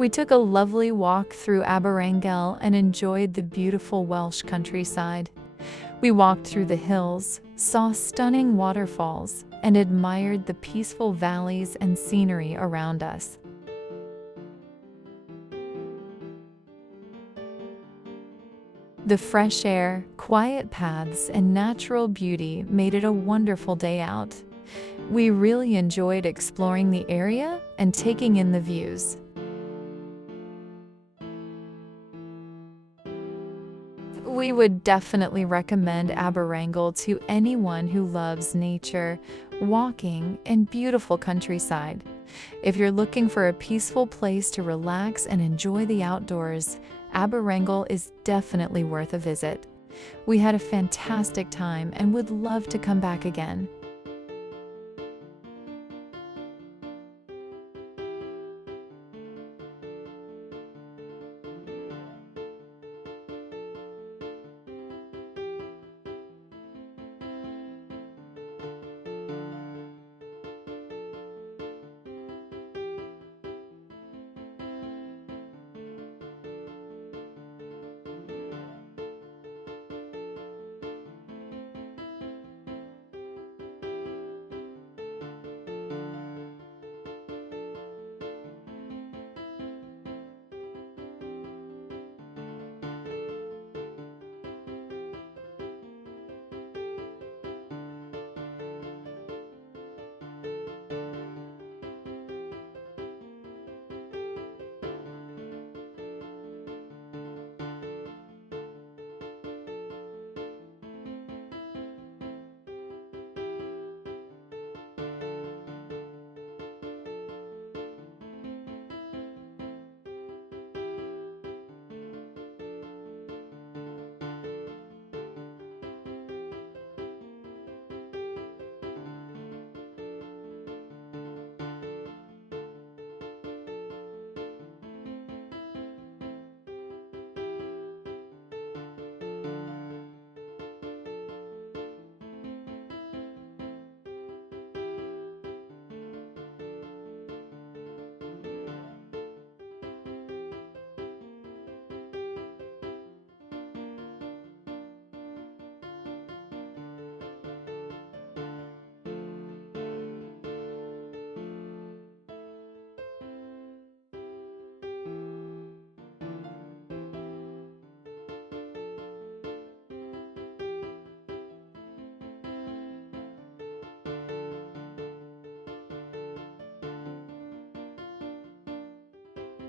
We took a lovely walk through Aberangell and enjoyed the beautiful Welsh countryside. We walked through the hills, saw stunning waterfalls, and admired the peaceful valleys and scenery around us. The fresh air, quiet paths, and natural beauty made it a wonderful day out. We really enjoyed exploring the area and taking in the views. We would definitely recommend Aberangell to anyone who loves nature, walking, and beautiful countryside. If you're looking for a peaceful place to relax and enjoy the outdoors, Aberangell is definitely worth a visit. We had a fantastic time and would love to come back again.